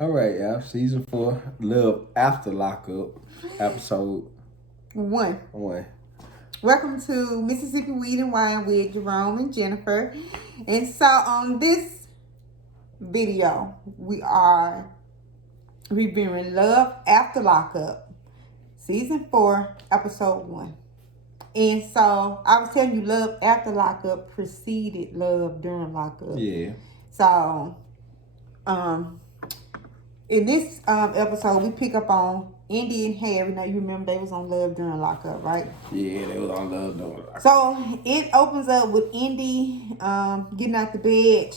All right, y'all. Season 4, Love After Lockup, episode 1. 1. Welcome to Mississippi Weed and Wine with Jerome and Jennifer. And so on this video, we are reviewing Love After Lockup, Season 4, Episode 1. And so I was telling you, Love After Lockup preceded Love During Lockup. Yeah. So, in this episode, we pick up on Indy and Harry. Now, you remember they was on Love During Lockup, right? Yeah, they was on Love During Lockup. So, it opens up with Indy getting out the bed.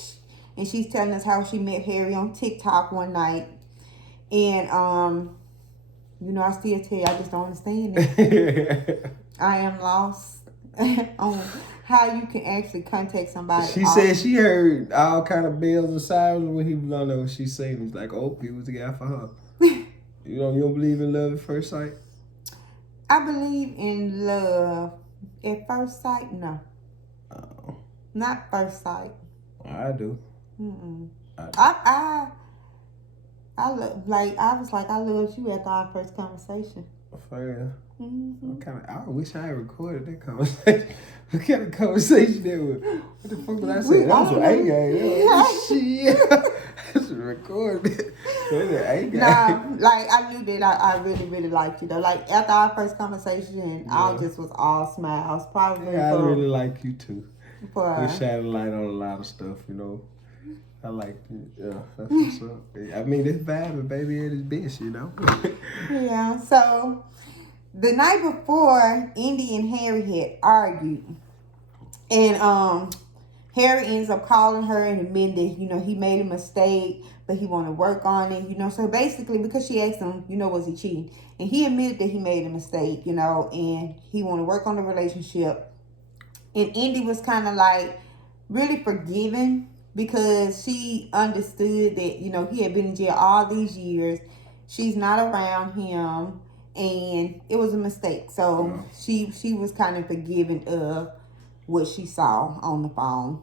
And she's telling us how she met Harry on TikTok one night. And, I still tell you, I just don't understand it. I am lost on how you can actually contact somebody. She said she heard all kind of bells and sirens when he was on there. She said it was like, oh, he was the guy for her. You don't believe in love at first sight? I believe in love at first sight. No, not first sight. I do. I love, like I was like, I loved you after our first conversation. Fair. I wish I had recorded that conversation. What kind of conversation that was? What the fuck did I say? That was an A-game. Shit. I should record it. Nah, like I knew that I really, really liked you though. Like after our first conversation, I just was all smiles. Probably. Yeah, I really like you too. For you shine a light on a lot of stuff, I like you. Yeah, that's what's up. I mean, it's vibing, baby, at its best, Yeah, so the night before, Indy and Harry had argued. And Harry ends up calling her and admitting that, he made a mistake, but he want to work on it, So basically, because she asked him, was he cheating? And he admitted that he made a mistake, and he want to work on the relationship. And Indy was kind of like really forgiving because she understood that, he had been in jail all these years. She's not around him. And it was a mistake. So she was kind of forgiving of what she saw on the phone.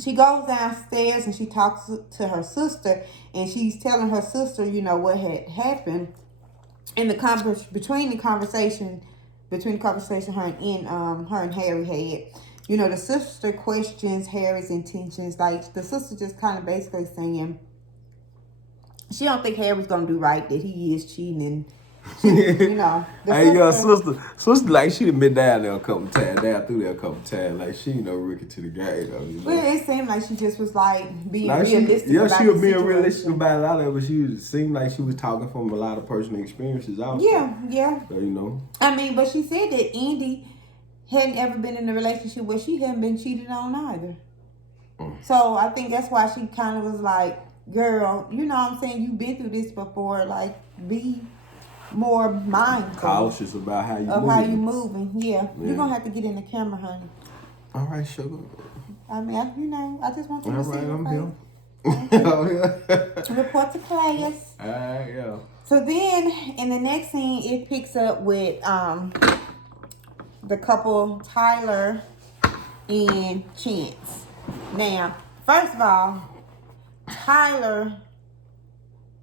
She goes downstairs and she talks to her sister. And she's telling her sister, what had happened. And between the conversation her and Harry had. The sister questions Harry's intentions. Like, the sister just kind of basically saying she don't think Harry's going to do right, that he is cheating. And, sister, like, she done been down there a couple times, down through there a couple times. Like, she ain't no rookie to the game, though, Well, it seemed like she just was, like, being realistic about she was being situation. realistic about a lot of it, but she seemed like she was talking from a lot of personal experiences also. Yeah. So, I mean, but she said that Indy hadn't ever been in a relationship where she hadn't been cheated on either. So I think that's why she kind of was like, girl, you know what I'm saying? You've been through this before. Like, be more mindful. Cautious about how you moving. How you moving. Yeah. You're going to have to get in the camera, honey. All right, sugar. I mean, I just want you to see your face. Report to class. All right, yeah. So then, in the next scene, it picks up with the couple Tyler and Chance. Now, first of all, Tyler,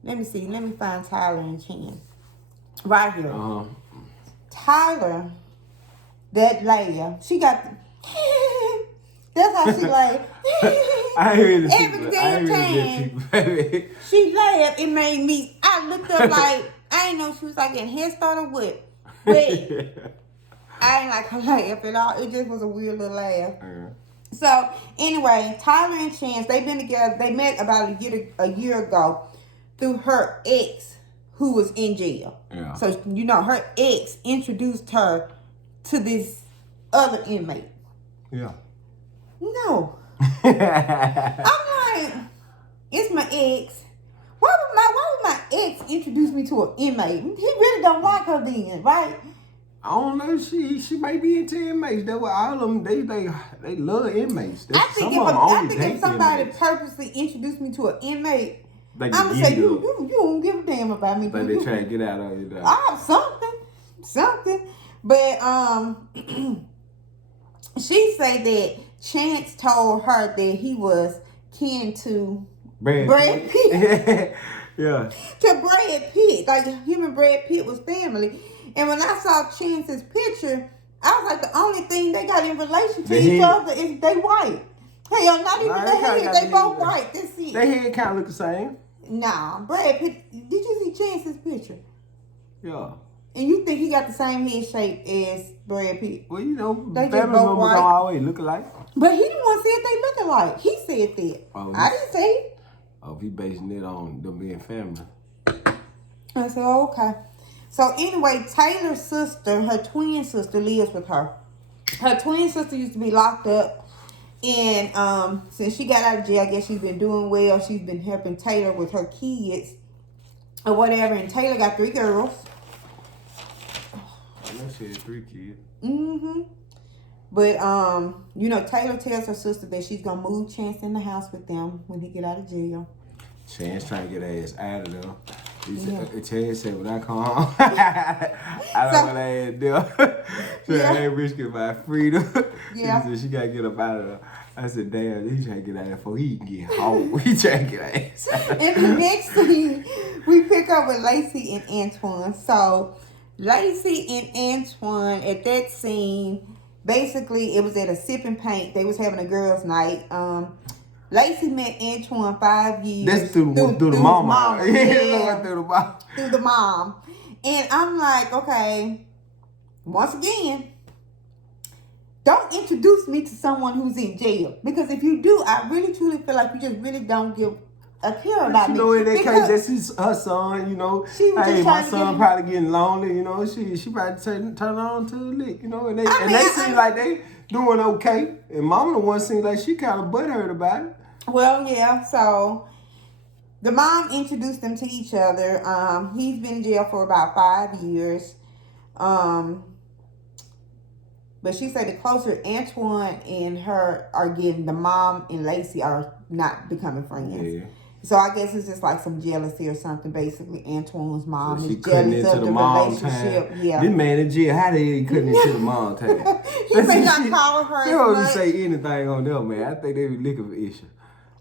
let me find Tyler and Chance. Right here. Tyler, that layer, she got that's how she like every damn time she laughed. It made me, I looked up like, I didn't know she was like in Head Start or what. But I ain't like her laugh at all. It just was a weird little laugh. So, anyway, Tyler and Chance, they've been together. They met about a year ago through her ex who was in jail. Yeah. So, her ex introduced her to this other inmate. Yeah. No. I'm like, it's my ex. Why would my ex introduce me to an inmate? He really don't like her then, right? I don't know. She might be into inmates. That's what all of them. They love inmates. I think if somebody purposely introduced me to an inmate, I'm gonna say you don't give a damn about me. But they try to get out of you. Something. But she said that Chance told her that he was kin to Brad Pitt. Yeah. To Brad Pitt. Like, him and Brad Pitt was family. And when I saw Chance's picture, I was like, the only thing they got in relation to each other is they white. Hell, not even the head. They both white. That's it. Their head kind of look the same. Nah, Brad Pitt. Did you see Chance's picture? Yeah. And you think he got the same head shape as Brad Pitt? Well, you know, they family members don't always look alike. But he didn't want to say they look alike. He said that. Oh, I didn't say it. Oh, he basing it on them being family. I said, oh, okay. So anyway, Taylor's sister, her twin sister, lives with her. Her twin sister used to be locked up. And since she got out of jail, I guess she's been doing well. She's been helping Taylor with her kids or whatever. And Taylor got 3 girls. She had 3 kids. Mm-hmm. But, you know, Taylor tells her sister that she's going to move Chance in the house with them when he get out of jail. Chance trying to get her ass out of there. Yeah. Chance said, when I come home, I don't want to ass there. So I ain't risking my freedom. Yeah. She said she got to get up out of there. I said, damn, he trying to get out of there before he can get home. He trying to get her ass out. And the next thing, we pick up with Lacey and Antoine. So, Lacey and Antoine, at that scene, basically, it was at a sip and paint. They was having a girls' night. Lacey met Antoine 5 years. That's through the mama. Yeah. Through the mom. Through the mom. And I'm like, okay, once again, don't introduce me to someone who's in jail. Because if you do, I really truly feel like you just really don't give a care about me. You know, in that case, that's her son, you know. She was hey, just my son probably getting lonely, you know. She probably turn on to the lick, you know. And they seem like they doing okay. And mama the one seems like she kind of butthurt about it. Well, yeah, so the mom introduced them to each other. He's been in jail for about 5 years. But she said the closer Antoine and her are getting, the mom and Lacey are not becoming friends. Yeah. So I guess it's just like some jealousy or something. Basically, Antoine's mom so is jealous of the relationship. Time. Yeah. This man in jail, how the hell he couldn't into the mom time? He may not call her. They don't even say anything on them, man. I think they be looking for issue.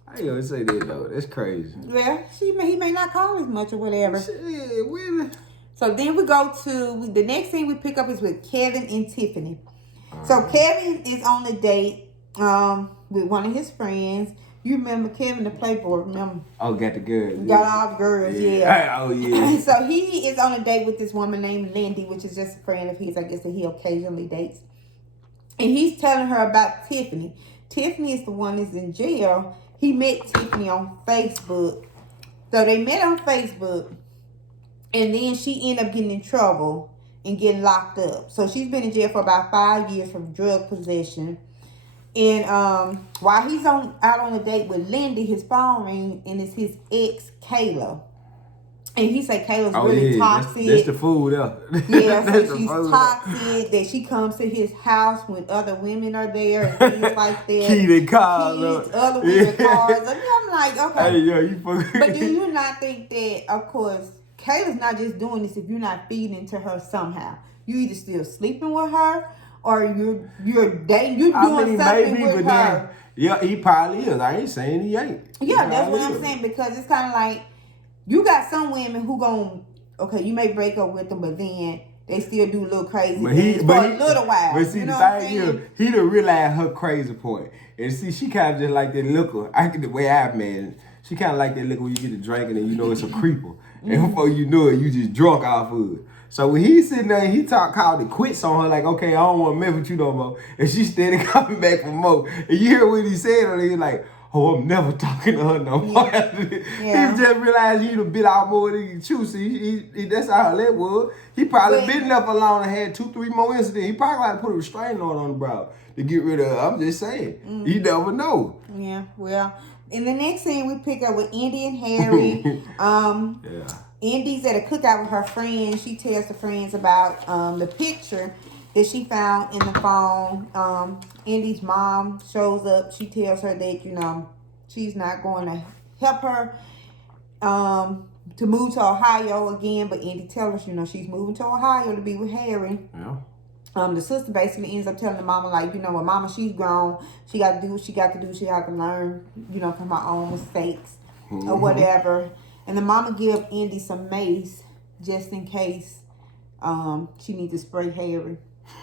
I ain't gonna say that though. That's crazy. Yeah, he may not call as much or whatever. Yeah, really. So then we go to the next thing we pick up is with Kevin and Tiffany. So Kevin is on a date with one of his friends. You remember Kevin the Playboy, remember? Oh, got the girls. Got all the girls, yeah. Oh, yeah. So he is on a date with this woman named Lindy, which is just a friend of his, I guess, that he occasionally dates. And he's telling her about Tiffany. Tiffany is the one that's in jail. He met Tiffany on Facebook. So they met on Facebook. And then she ended up getting in trouble and getting locked up. So she's been in jail for about 5 years for drug possession. And while he's out on a date with Lindy, his phone rings and it's his ex, Kayla. And he said Kayla's really toxic. That's the fool there. Yeah, so she's toxic, that she comes to his house when other women are there and things like that. Key the car. Other women's cars. And I'm like, okay. Hey, yo, you fucking... But do you not think that, of course, Kayla's not just doing this if you're not feeding into her somehow. You either still sleeping with her or you're dating, you're doing something with her. Yeah, he probably is. I ain't saying he ain't. Yeah, that's what I'm saying, because it's kind of like, you got some women who you may break up with them, but then they still do a little crazy things for a little while. But see, you the know thing is, he done realized her crazy point. And see, she kind of just like that looker. The way I man, she kind of like that looker when you get to drinking and you know it's a creeper. And before you know it, you just drunk off of it. So when he's sitting there, he called it quits on her, like, okay, I don't want to mess with you no more. And she steady coming back for more. And you hear what he said on it, he's like, oh, I'm never talking to her no more. Yeah. He just realized he done bit out more than he can chew. See, that's how that was. He probably been left alone and had 2-3 more incidents. He probably got to put a restraining order on the bro to get rid of her. I'm just saying. You never know. Yeah, well, in the next scene, we pick up with Indy and Harry. Indy's at a cookout with her friends. She tells the friends about the picture that she found in the phone. Indy's mom shows up. She tells her that, she's not going to help her to move to Ohio again. But Indy tells her, she's moving to Ohio to be with Harry. Yeah. The sister basically ends up telling the mama, like, well, mama, she's grown. She got to do what she got to do. She got to learn, from her own mistakes or whatever. And the mama give Indy some mace just in case she needs to spray Harry.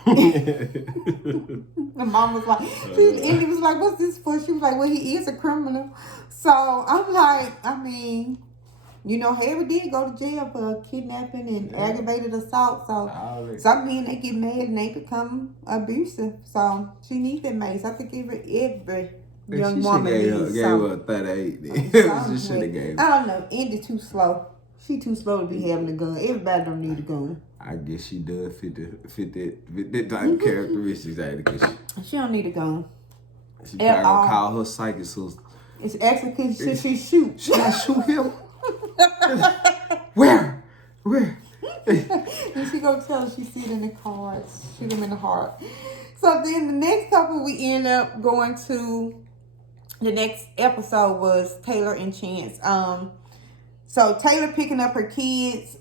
The mom was like, Indy was like, what's this for? She was like, well, he is a criminal. So I'm like, I mean, you know, Harry did go to jail for kidnapping and aggravated assault. So some men, they get mad and they become abusive. So she needs that mace. I think every young woman needs gave her a 38. She should have gave her. I don't know. Indy too slow. She too slow to be having a gun. Everybody don't need a gun. I guess she does fit that type of characteristics. She don't need a gun. She probably gonna call her psychic sister. It's actually because she shoot. Should I shoot him? Where? And she gonna tell her she see it in the cards. Shoot him in the heart. So then the next couple we end up going to, the next episode was Taylor and Chance. So Taylor picking up her kids.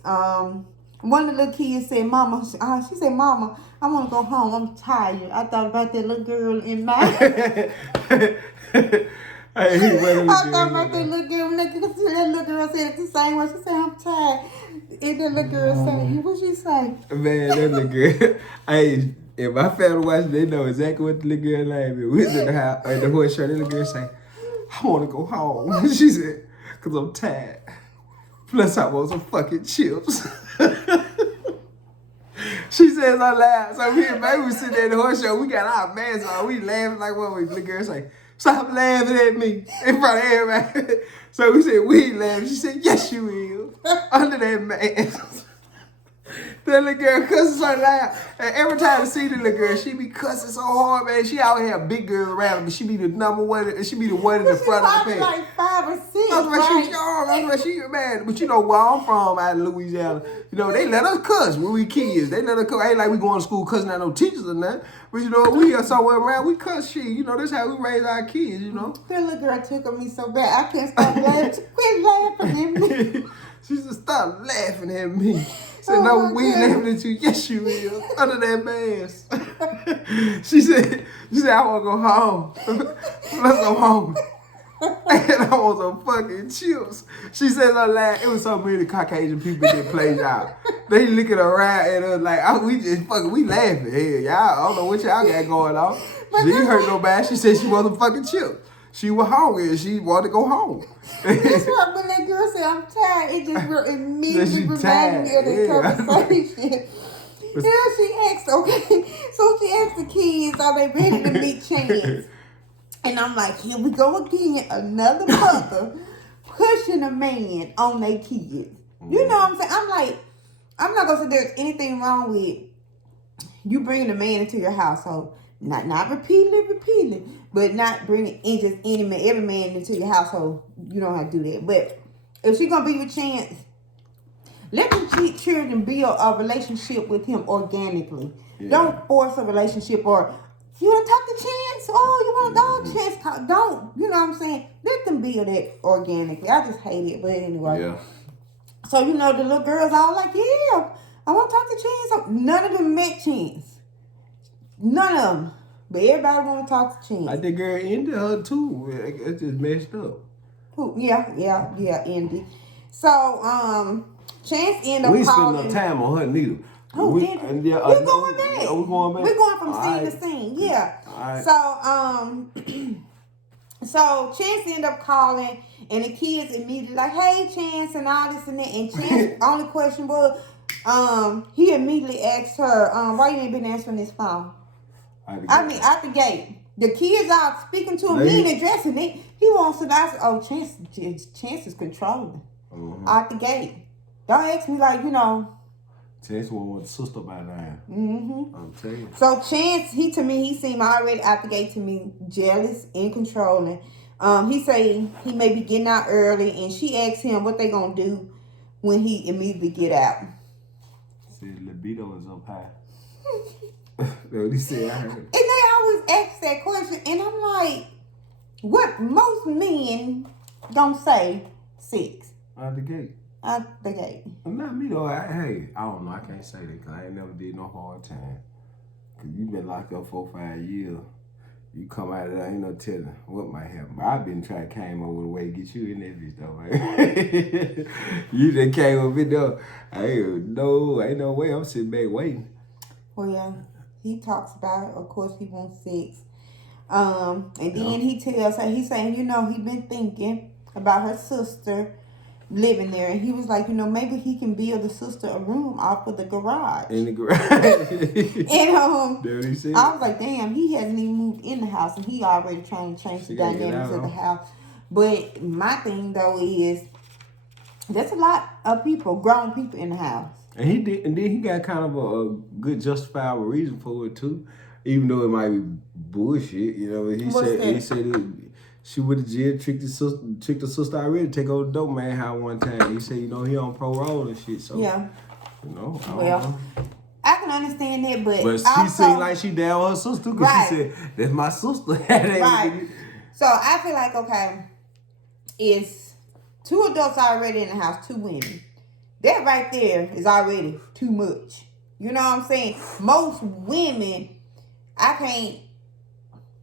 One of the little kids said, Mama, she said, Mama, I want to go home. I'm tired. I thought about that little girl in my... I thought about that little girl. That little girl said it the same way. She said, I'm tired. And that little girl said, what she say? Man, that little girl. Hey, if my family watching, they know exactly what the little girl name is. We was in the house, in the horse show. The little girl say, I want to go home. She said, because I'm tired. Plus, I want some fucking chips. She says out loud. So me and baby was sitting there in the horse show. We got our masks on. We laughing like what? The girl say, stop laughing at me in front of everybody. So we said, we ain't laughing. She said, yes, you will. Under that mask. That little girl cussing so loud. And every time I see the little girl, she be cussing so hard, man. She always have big girls around her, but she be the number one. She be the one in the front of the page. Like 5 or 6. That's why she's young. That's why she man. But you know where I'm from, out of Louisiana. You know they let us cuss when we kids. They let us cuss. Ain't like we going to school cussing at no teachers or nothing. But you know we are somewhere around. We cuss shit. You know that's how we raise our kids. You know. That little girl tickled me so bad. I can't stop laughing. Quit laughing at me. She said, stop laughing at me. Said, no, we ain't laughing at you. Yes, you will. Under that mask. She said, I want to go home. Let's go home. And I want some fucking chips. She says, I laugh. It was so many Caucasian people that played out. They looking around at us like, we just fucking, we laughing. Hey, y'all, I don't know what y'all got going on. She ain't hurt nobody. She said she want some fucking chips. She was hungry and she wanted to go home. That's why when that girl said, I'm tired, it just immediately reminded me of the conversation. Yeah, she asked, okay. So she asked the kids, are they ready to meet Chance? And I'm like, here we go again. Another mother pushing a man on their kids. You know what I'm saying? I'm like, I'm not going to say there's anything wrong with you bringing a man into your household. Not repeatedly, but not bringing in just every man into your household. You don't have to do that. But if she's going to be with Chance, let the children build a relationship with him organically. Yeah. Don't force a relationship or, you want to talk to Chance? Oh, you want to Chance? Talk. Don't, you know what I'm saying? Let them build it organically. I just hate it. But anyway. Yeah. So, you know, the little girls all like, yeah, I want to talk to Chance. None of them met Chance. None of them. But everybody want to talk to Chance. I think girl ended her too. It just messed up. Who? Yeah, Indy. So, Chance ended up calling. We spend no time on her neither. Who, Indy? We're going back. We're going back. We're going from scene to scene. Yeah. Right. So Chance ended up calling, and the kids immediately like, hey, Chance, and all this and that. And Chance, only question was, he immediately asked her, why you ain't been answering this phone? Out the gate. The kids are speaking to him, he ain't addressing it. He wants to ask, Chance is controlling. Out the gate. Don't ask me like, you know. Chance was with sister by now. I'm telling you. So Chance, he seemed already out the gate to me, jealous and controlling. He say he may be getting out early, and she asked him what they gonna do when he immediately get out. Said libido is up high. That's what he said. I heard. And they always ask that question, and I'm like, what most men don't say sex. Out the gate. Out the gate. Not me though. I don't know. I can't say that because I ain't never did no hard time. Because you been locked up 4 or 5 years. You come out of there, ain't no telling what might happen. I've been trying to came over the way to get you in that bitch though, man. You just came over there. Ain't no way. I'm sitting back waiting. Well, yeah, he talks about it. Of course, he wants sex. And then he tells her, he's saying, he been thinking about her sister living there, and he was like, maybe he can build the sister a room off of the garage. In the garage. And he said. I was like, damn, he hasn't even moved in the house, and he already trying to change the dynamics of the house. But my thing though is, there's a lot of grown people in the house. And then he got kind of a good justifiable reason for it too, even though it might be bullshit. He said she went to jail, tricked the sister already to take over the dope man house one time. He said, he on parole and shit. So yeah, I don't know. I can understand that, but she seemed like she down with her sister because she said, "That's my sister." Right. So I feel like, okay, it's 2 adults already in the house, 2 women. That right there is already too much. You know what I'm saying? Most women,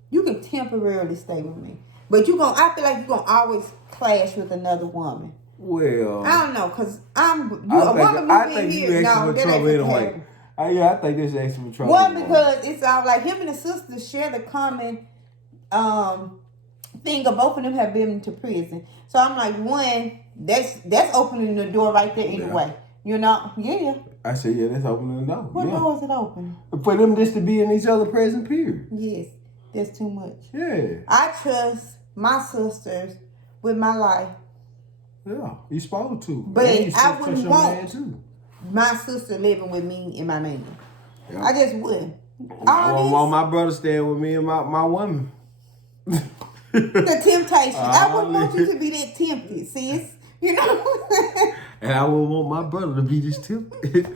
you can temporarily stay with me. But I feel like you're going to always clash with another woman. Well, I don't know, because a woman moving here. No, that ain't anyway. I think this is actually trouble. One, because it's all like him and his sister share the common thing of both of them have been to prison. So I'm like, one, that's opening the door right there anyway. Yeah. I said, yeah, that's opening the door. What door is it opening? For them just to be in each other's present period. Yes, that's too much. Yeah. I trust my sisters with my life. Yeah, you supposed to. But I wouldn't want my sister living with me and my man. Yeah. I just wouldn't. I want my brother staying with me and my woman. The temptation. I wouldn't want you to be that tempted, sis. And I wouldn't want my brother to be this tempted.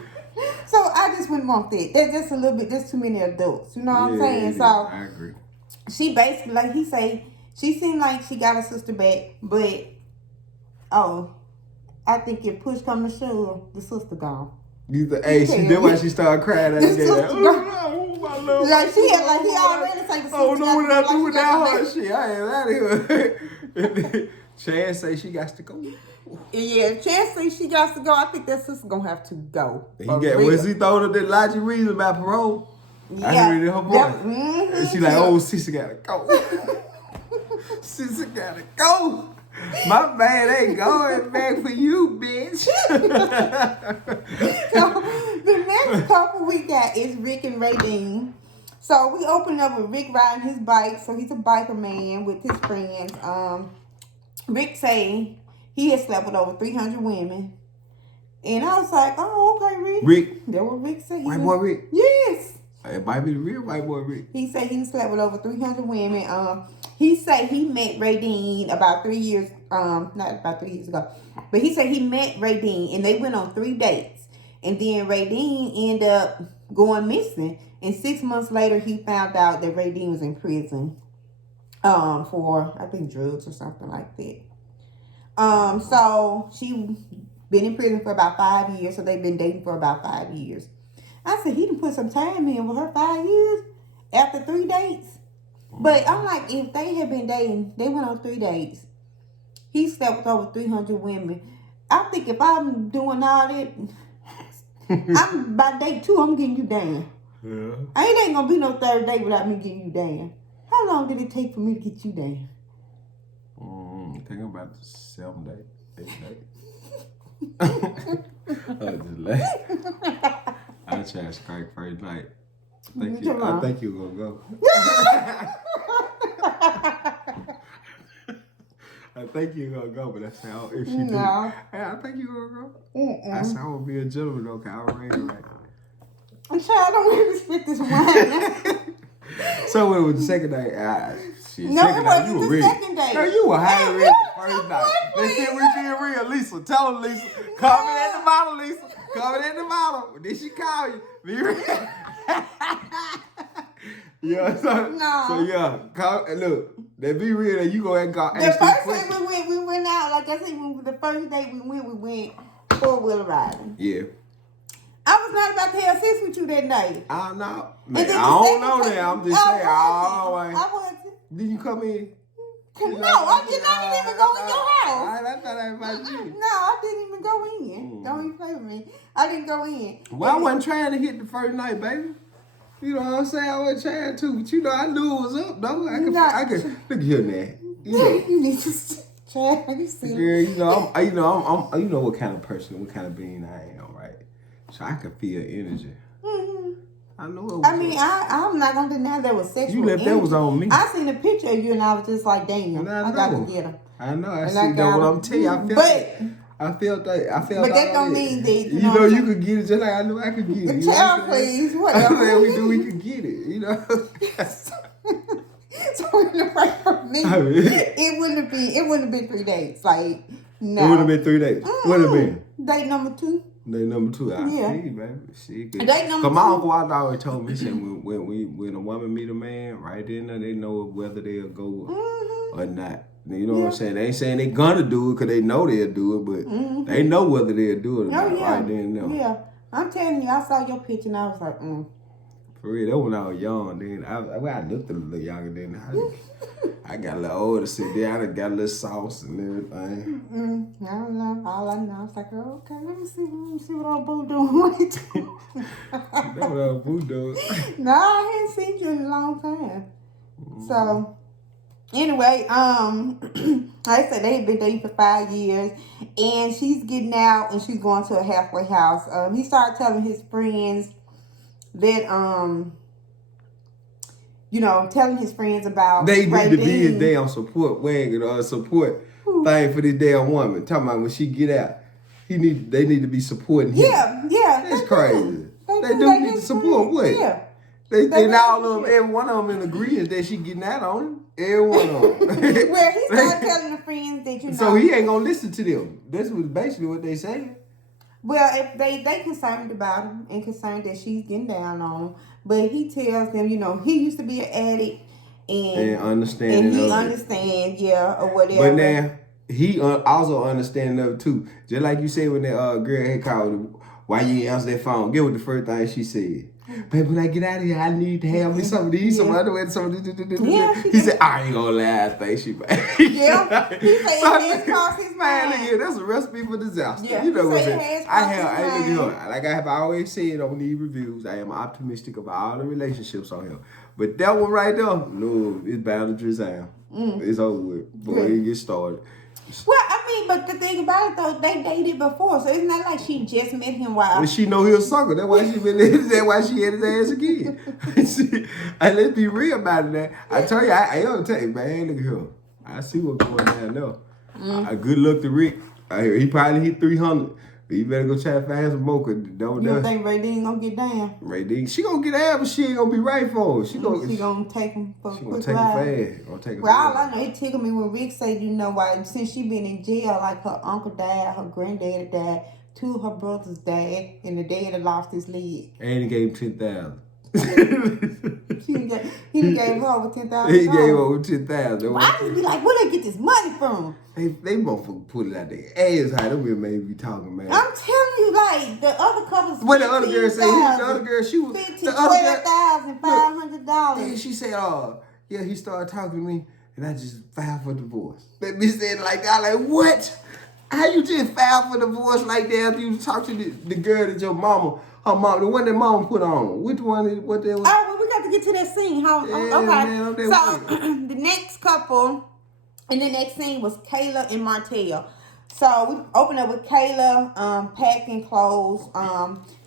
So I just wouldn't want that. That's just a little bit, that's too many adults. You know what I'm saying? So I agree. She basically, like he say, she seemed like she got her sister back, but I think if push come to shove, the sister gone. That's why she started crying at the like he already said the sister. Oh, know what I do without her shit. I ain't out of here. Chance say she got to go. Yeah, Chance say she got to go. I think that sister gonna have to go. Was he throwing up that logic reason about parole? Yeah. I heard it in her voice. And she like, sister gotta go. Sister gotta go. My man ain't going back for you, bitch. So, the next couple we got is Rick and Radine. So we open up with Rick riding his bike. So he's a biker man with his friends. Rick say he had slept with over 300 women. And I was like, oh, okay, Rick. Rick? That's what Rick said. White boy Rick? Yes. It might be the real white boy Rick. He said he slept with over 300 women. He said he met Radine about 3 years, not about 3 years ago. But he said he met Radine and they went on 3 dates. And then Radine ended up going missing. And 6 months later, he found out that Radine was in prison for, I think, drugs or something like that. So she been in prison for about 5 years. So they've been dating for about 5 years. I said, he done put some time in with her 5 years after 3 dates. But I'm like, if they had been dating, they went on 3 dates. He slept with over 300 women. I think if I'm doing all that, by day 2, I'm getting you down. Yeah. Ain't gonna be no 3rd date without me getting you down. How long did it take for me to get you down? I think about 7 days, 8 days. I was just laughing. I tried to strike first night. I think you were gonna go. I think you're gonna go, but that's how if she do. Hey, I think you're gonna go. That's how I would be a gentleman though, cause I already right. I'm trying. I don't really spit this wine. So when it was the second night, no, it wasn't the second date. No, you were high ready the first night. They said we being real, Lisa. Tell her, Lisa. Comment at the bottom, Lisa. Comment at the bottom. Then she call you. Be real. Yeah, so yeah, look, that be real that you go ahead and call. The first day we went out, like I said, the first day we went 4-wheel riding. Yeah. I was not about to have sex with you that night. I know. Man, I don't know that. I'm just saying. I wasn't. Did you come in? No, I didn't even go in your house. I thought I invited you. No, I didn't even go in. Don't even play with me. I didn't go in. Well, I wasn't trying to hit the first night, baby. You know what I'm saying? I wasn't trying to, but I knew it was up, though. I could look here now. You need to try. Girl, I'm you know what kind of person, what kind of being I am, right? So I could feel energy. Mm-hmm. I know it was. I mean, I'm not gonna deny there was sexual. You left that was on me. I seen a picture of you and I was just like, damn, I got to get her. I know. I see that. What I'm telling you, I felt that. But that don't mean that you know you could get it just like I knew I could get it. Child, please, whatever. we could get it. You know. So me, it wouldn't have been 3 days. Like no, it would have been 3 days. Mm-hmm. Would have been date number 2. Date number 2. I yeah. see, baby. Shit. Date number 2. My uncle always told me, he said, when a woman meet a man, right then they know whether they'll go or not. You know what I'm saying? They ain't saying they gonna do it because they know they'll do it, but they know whether they'll do it or not. Right then, Yeah, I'm telling you, I saw your picture and I was like, For real, that when I was young, then I looked a little younger then. I got a little older, sit there. I done got a little sauce and everything. I don't know. All I know, I was like, okay, let me see what old Boo doing. That what old Boo doing. No, I hadn't seen you in a long time. So, anyway, like I said, they had been dating for 5 years, and she's getting out and she's going to a halfway house. He started telling his friends that telling his friends about they need to be his damn support wagon or support thing for this damn woman. Talking about when she get out, they need to be supporting him. Yeah, that's crazy. They do need to support what? Yeah. They all of them, every one of them in agreement that she getting out on him. Every one of them. Well, he started telling the friends that So he ain't gonna listen to them. That's basically what they saying. Well, if they concerned about him and concerned that she's getting down on him, but he tells them, he used to be an addict and he understands, or whatever. But now he also understands of it too. Just like you said when that girl had called, why you ain't answer that phone? Get what the first thing she said. Baby, when I get out of here, I need to have me some of these, some other some of this. Yeah, he said, I ain't gonna lie, I think she bad. Yeah, he said it has crossed his mind. Man, that's a recipe for disaster. Yeah, you know what I'm saying? Like I have always said on these reviews, I am optimistic about all the relationships on here. But that one right there, no, it's bound to drizzle. It's over with. Boy, it get started. Well, I mean, but the thing about it though, they dated before, so it's not like she just met him while. She know he a sucker. That's why she been. That's why she had his ass again. And let's be real about it. Now. I tell you, I don't tell you, man. Look at here. I see what's going on now. Good luck to Rick. I hear he probably hit 300. But you better go try to find some more. You don't think Ray Dean gonna get down? Ray Dean, she gonna get down, but she ain't gonna be right for her. She gonna take him for a quick ride. Well, all I know, it tickled me when Rick said, why, since she been in jail, like her uncle died, her granddaddy died, 2 of her brothers died, and the daddy lost his leg. And he gave him 10,000. He gave her over $10,000. He gave her over 10,000. Well, I just be like, where they get this money from? They motherfucker put it out there. Ass high. Them women made me talking, man. I'm telling you, like, the other couples. What the other girl said? The other girl, she was $12,500. And she said, he started talking to me, and I just filed for divorce. That bitch said like that. I'm like, what? How you just filed for divorce like that after you talk to the girl that your mama, her mom, the one that mama put on? Which one is what they was? Oh, well, we got to get to that scene. Okay. Man, so the next couple in the next scene was Kayla and Martell. So we open up with Kayla packing clothes.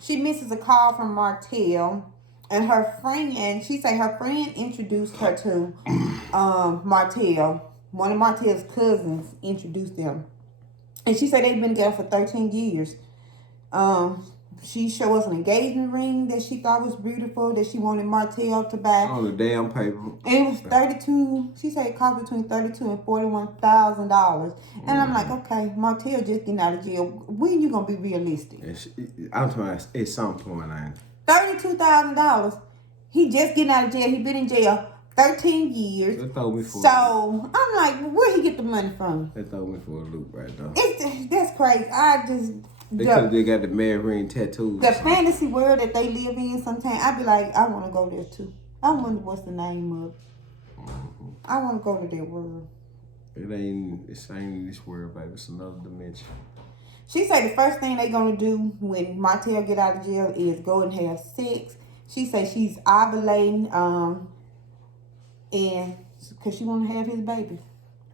She misses a call from Martell. And her friend, she say her friend introduced her to Martell. One of Martell's cousins introduced them. And she said they've been together for 13 years. She showed us an engagement ring that she thought was beautiful, that she wanted Martell to buy. On the damn paper. And it was $32. She said it cost between $32,000 and $41,000. And I'm like, okay, Martell just getting out of jail. When you gonna be realistic? I'm talking about at some point, $32,000. He just getting out of jail. He been in jail 13 years. That throw me for so I'm like, where he get the money from? That throw me for a loop right now. That's crazy. They could have got the marrying tattoos. The fantasy world that they live in sometimes, I be like, I want to go there too. I wonder what's the name of. I want to go to that world. It ain't in this world, baby. It's another dimension. She said the first thing they gonna do when Martell get out of jail is go and have sex. She said she's ovulating, and because she want to have his baby.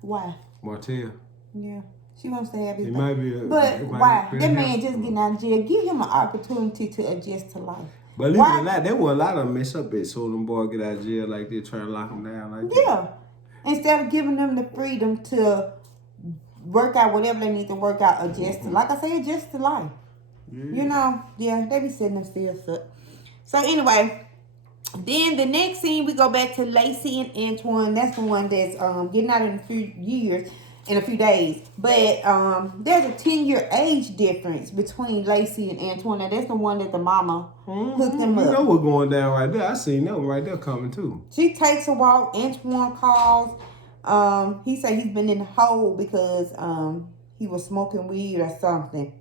Why? Martell. Yeah, she wants to have his baby. Might be but why? That man just getting out of jail. Give him an opportunity to adjust to life. But believe it or not, there were a lot of them mess up at so them boys get out of jail like they trying to lock them down like that. Yeah. Instead of giving them the freedom to work out whatever they need to work out, adjust to, like I say, adjust to life. Yeah. You know, yeah, they be sitting them still up. So anyway, then the next scene we go back to Lacey and Antoine. That's the one that's getting out in a few years, in a few days. But there's a 10-year age difference between Lacey and Antoine. Now, that's the one that the mama hooked them up. You know what's going down right there. I seen them right there coming too. She takes a walk. Antoine calls. He said he's been in the hole because he was smoking weed or something.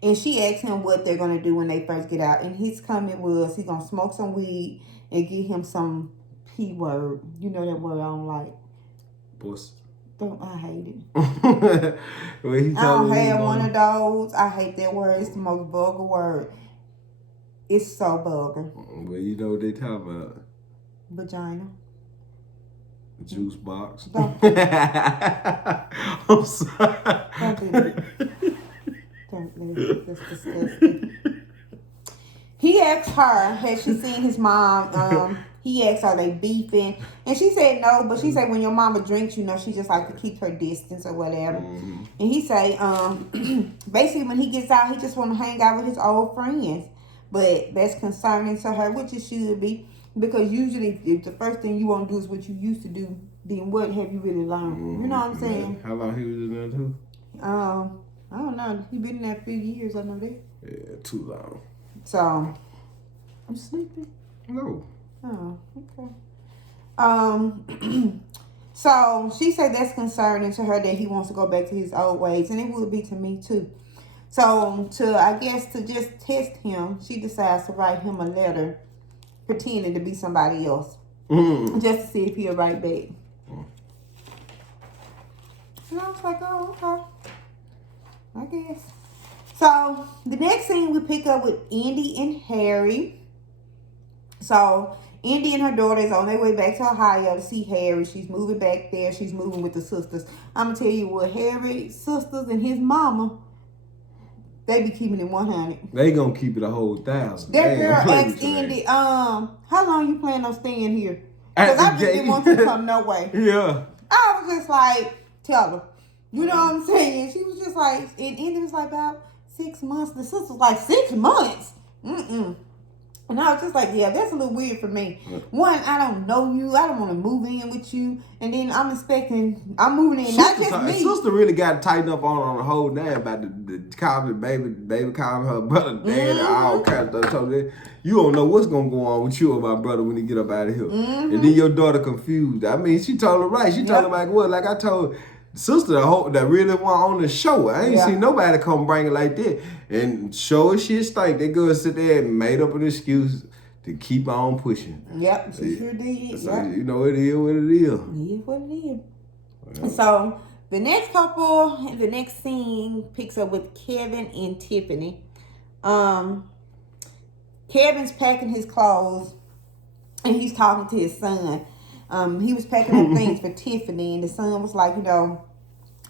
And she asked him what they're going to do when they first get out. And his comment was he's going to smoke some weed and get him some P word. You know that word I don't like. Puss. I hate it. Well, he I don't have one of those. I hate that word. It's the most vulgar word. It's so vulgar. Well, you know what they talk about. Vagina. Juice box. Don't. I'm sorry. Don't do that. Don't do that. That's disgusting. He asked her, has she seen his mom? He asked, are they beefing? And she said no, but she said when your mama drinks, you know, she just like to keep her distance or whatever. Mm-hmm. And he say, basically when he gets out, he just want to hang out with his old friends. But that's concerning to her, which it should be. Because usually if the first thing you want to do is what you used to do, then what have you really learned? Mm-hmm. You know what I'm saying? How long he was in there too? I don't know. He been in there a few years, I know that. Yeah, too long. So, I'm sleepy. No. Oh, okay. So she said that's concerning to her that he wants to go back to his old ways, and it would be to me too. So I guess to just test him, she decides to write him a letter pretending to be somebody else. Just to see if he'll write back. And I was like, oh, okay. I guess. So the next scene we pick up with Indy and Harry. So Indy and her daughter is on their way back to Ohio to see Harry. She's moving back there. She's moving with the sisters. I'm going to tell you what, Harry's sisters and his mama, they be keeping it 100. They going to keep it a whole 1,000. That girl asked Indy, how long you plan on staying here? Because I just didn't want to come no way. Yeah. I was just like, tell her. You know what I'm saying? She was just like, and Indy was like, about 6 months. The sister was like, 6 months? And I was just like, yeah, that's a little weird for me. One, I don't know you. I don't want to move in with you. And then I'm moving in, not just me. Sister really got to tighten up on the whole damn about the calling the baby calling her brother, dad, and all kinds of stuff. So you don't know what's going to go on with you or my brother when he get up out of here. And then your daughter confused. I mean, she told her right. She told him like what? Like I told sister that really want on the show. I ain't seen nobody come bring it like that. And show her shit stink. They go sit there and made up an excuse to keep on pushing. Yep, she sure did. So, you know, it is what it is. It is what it is. Well. So, the next couple, the next scene picks up with Kevin and Tiffany. Kevin's packing his clothes and he's talking to his son. He was packing up things for Tiffany, and the son was like, you know,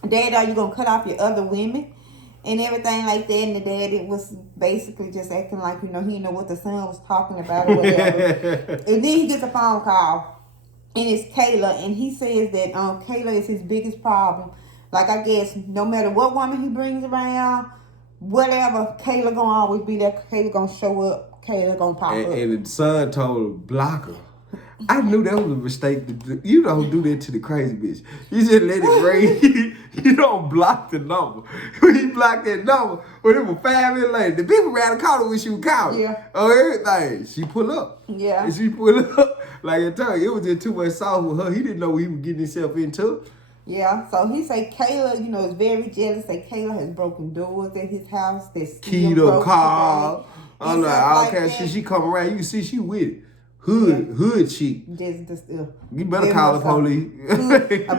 Dad, are you going to cut off your other women? And everything like that. And the daddy was basically just acting like, you know, he didn't know what the son was talking about or whatever. And then he gets a phone call, and it's Kayla, and he says that Kayla is his biggest problem. Like, I guess no matter what woman he brings around, whatever, Kayla gonna always be there. Kayla gonna show up. Kayla gonna pop up. And the son told her, block her. I knew that was a mistake. You don't do that to the crazy bitch. You just let it ring. You don't block the number. When you block that number, when it was 5 minutes later, the people ran the corner when she was calling. Yeah. Oh, everything. She pull up. Yeah. And she pull up. Like I told you, it was just too much sauce with her. He didn't know what he was getting himself into. Yeah, so he say Kayla, you know, is very jealous. Say Kayla has broken doors at his house. That's Key to car. I'm like, like okay, she come around. You see, she with it. Hood chick. You better call the police.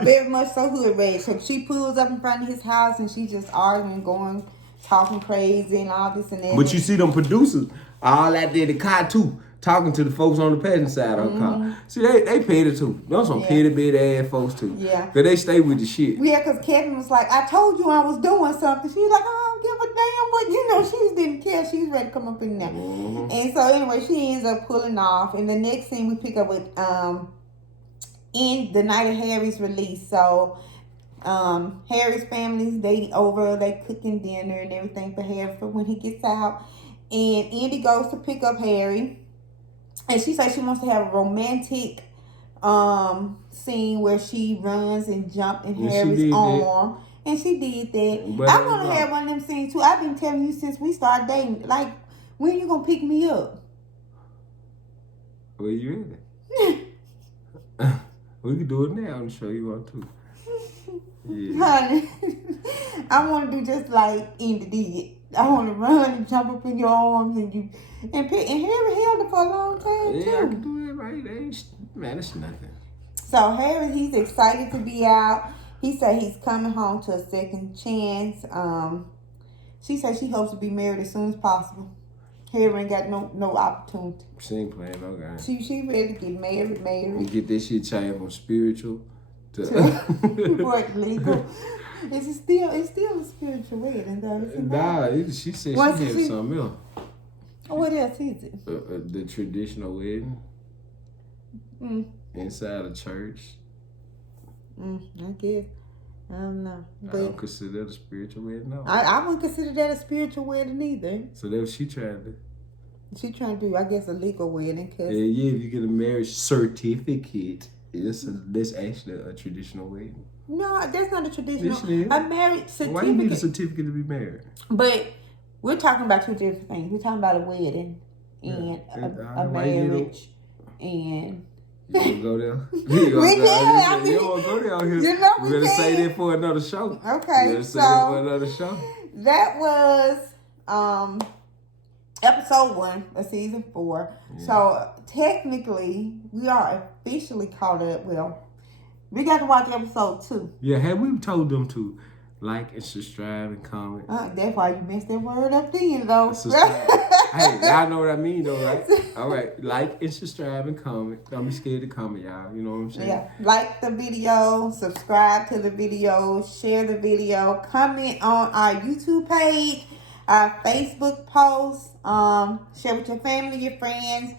Very much so hood rage. So she pulls up in front of his house and she just arguing, talking crazy and all this and that. But you see them producers all out there in the car too, talking to the folks on the passenger side of the car. See, they petty too. Those some petty bit ass folks too. Yeah. Cause they stay with the shit. Yeah, cause Kevin was like, I told you I was doing something. She was like, I don't give a damn what, you know, she didn't care. She was ready to come up in there. And so anyway, she ends up pulling off. And the next scene we pick up with in the night of Harry's release. So Harry's family's they cooking dinner and everything for Harry for when he gets out. And Indy goes to pick up Harry. And she says she wants to have a romantic scene where she runs and jumps in Harry's arm. And she did that. But I want to have one of them scenes too. I've been telling you since we started dating. Like, when you gonna pick me up? Where you ready? We can do it now and show you what to. Yeah. Honey, I want to do just like Indy did. I want to run and jump up in your arms and Harry held it for a long time too. Yeah, I can do it right. Man, it's nothing. So Harry, he's excited to be out. He said he's coming home to a second chance. She said she hopes to be married as soon as possible. Harry ain't got no opportunity. She ain't playing no game. She ready to get married. And get this shit changed from spiritual to what, legal. It's still a spiritual wedding though. Nah, she said she had something else. What else is it? The traditional wedding. Inside a church. I guess. I don't know. But I don't consider that a spiritual wedding, no. I wouldn't consider that a spiritual wedding either. So that's what she trying to do. She trying to do, I guess, a legal wedding. Yeah, if you get a marriage certificate, that's actually a traditional wedding. No, that's not a traditional. Yes, a marriage certificate. Why you need a certificate to be married? But we're talking about two different things. We're talking about a wedding and a marriage and... You want to go there? You don't want to go there out here. You know we're going to say that for another show. Okay, say that for another show. That was episode 1 of season 4. Yeah. So technically, we are officially caught up. Well, we got to watch episode 2. Yeah, had we told them to like and subscribe and comment. That's why you messed that word up then, though. Hey, y'all know what I mean, though, right? All right, like and subscribe and comment. Don't be scared to comment, y'all. You know what I'm saying? Yeah, like the video, subscribe to the video, share the video, comment on our YouTube page, our Facebook post, share with your family, your friends,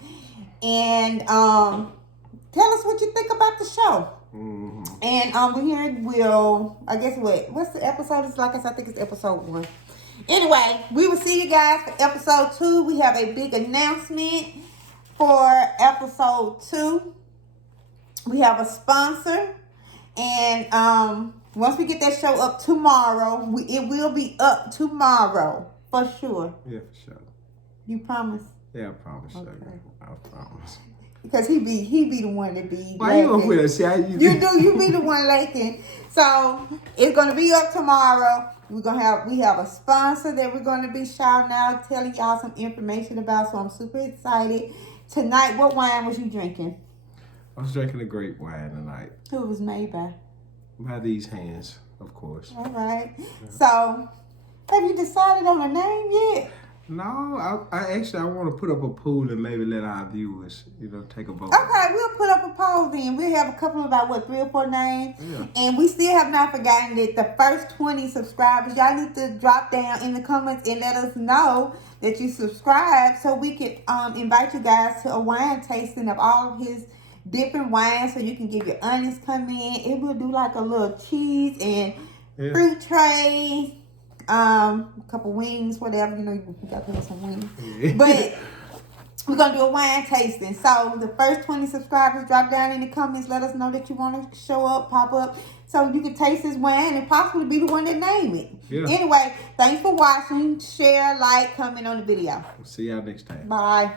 and tell us what you think about the show. And we here will, I guess what's the episode? It's like I said, I think it's episode 1. Anyway, we will see you guys for episode 2. We have a big announcement for episode 2. We have a sponsor, and once we get that show up tomorrow, it will be up tomorrow for sure. Yeah, for sure. You promise? Yeah, I promise. Okay. I promise. Because he be the one that be. Why you gonna put that shit? You be the one laking. So it's gonna be up tomorrow. We have a sponsor that we're gonna be shouting out, telling y'all some information about. So I'm super excited. Tonight, what wine was you drinking? I was drinking a grape wine tonight. Who it was made by? By these hands, of course. All right. Yeah. So have you decided on a name yet? No, I want to put up a poll and maybe let our viewers, take a vote. Okay, we'll put up a poll then. We'll have a couple of about 3 or 4 names. Yeah. And we still have not forgotten that the first 20 subscribers, y'all need to drop down in the comments and let us know that you subscribe so we can invite you guys to a wine tasting of all of his different wines so you can give your honest comment. It will do like a little cheese and fruit tray. A couple wings, whatever, you got to have some wings. Yeah. But we're going to do a wine tasting. So the first 20 subscribers, drop down in the comments. Let us know that you want to show up, pop up, so you can taste this wine and possibly be the one that name it. Yeah. Anyway, thanks for watching. Share, like, comment on the video. We'll see y'all next time. Bye.